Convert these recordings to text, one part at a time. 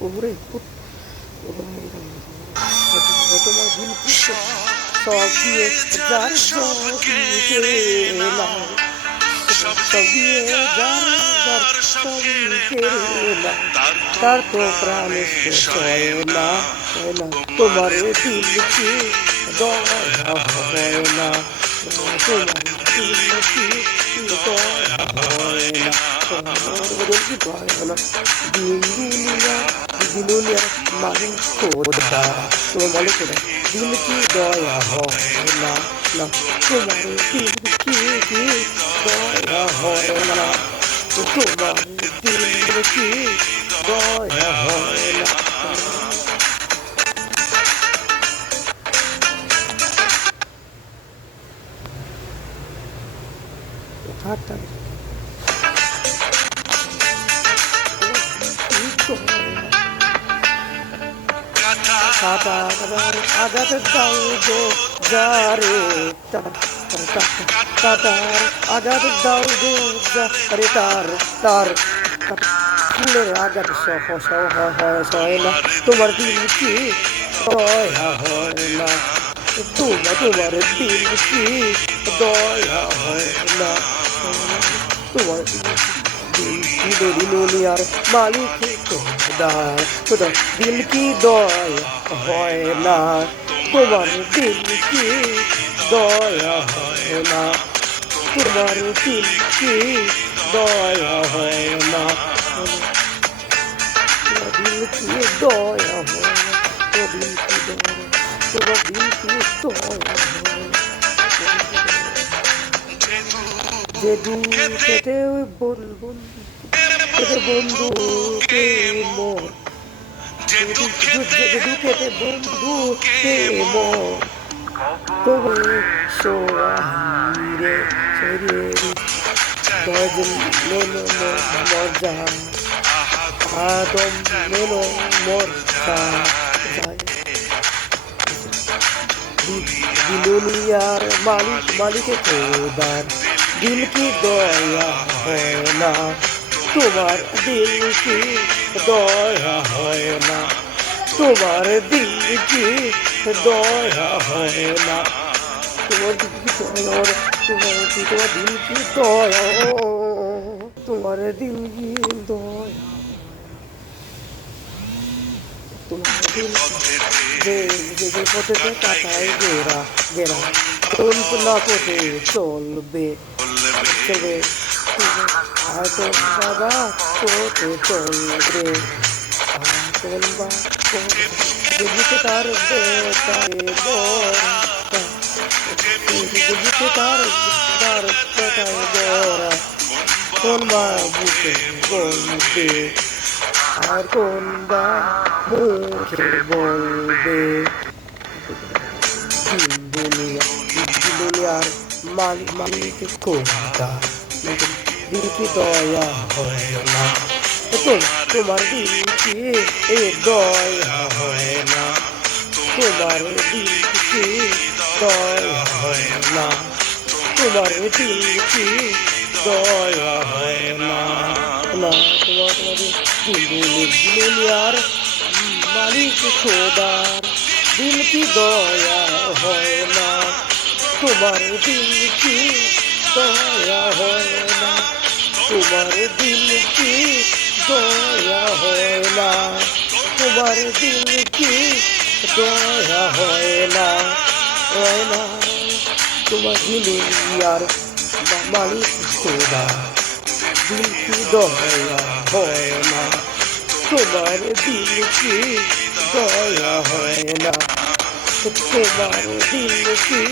ওরে তোমার দিল কি সব দিয়ে যার কেনা সব দিয়ে যার কেনা তার তো প্রাণ সয় না তোমার দিল কি দয়া হয় না তোমার দিল কি দয়া হয় না তোমার কি দয়া হয় না দিলুলিয়া মালিক খোদা তোমার মালিক খোদা দিল কি দয়া হয় না তোমার দিল কি দয়া হয় না তোমার দিল কি দয়া হয় না আঘাত দাও গো যারে আঘাত দাও গো যারে তার ফুলের আঘাত সহ না তোমার দিল কি দয়া হয় না তোমার দিল কি দয়া হয় না তোমার দিলুলিয়ার মালিক খোদা দিল কি দয়া হয় না তোমার দিল কি দয়া হয় না তোমার দিল কি দয়া হয় না তোমার দিল কি দয়া হয় না তোমার দিল কি দয়া তোমার দিল কি দয়া হয় যে দুঃখেতে বন্ধু কে মোর দুঃখেতে বন্ধু কে মোর তবু সোয়াহিরে দজন মেলো মজা আদম মেলো মজা দিলুলিয়ার মালিক খোদার দিল কি দয়া হয় না তোমার দিল কি দয়া হয় না তোমার দিল কি দয়া হয় না তোমার দিল কি দয়া তোমার দিল কি দয়া তোমার দিল কি দয়া তোমার দিল যে পথে কাটায় গেরা না পথে চলবে হয়তো বাবা পথে চলবে চলবা বুঝতে তার বুঝতে তার গড়া কোন বা বুঝে বলবে আর কোন বা মুখে বলবে দুনিয়ার মালিক খোদা দিল কি দয়া হয় না তোমার দিল কি দয়া হয় না তোমার দিল কি দয়া হয় না তোমার দিল কি দয়া হয় না তোমার দিলুলিয়ার মালিক খোদার দিল কি দয়া হয় না তোমার দিল কি দয়া হয় না তোমার দিল কি দয়া হয় না তোমার দিল কি দয়া হয় না তোমার দিলুলিয়ার মালিক খোদা দিল কি দয়া হয় না তোমার দিল কি দয়া হয় না তোমার দিল কি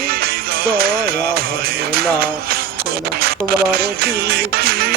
দয়া হয় না তোমার দিল কি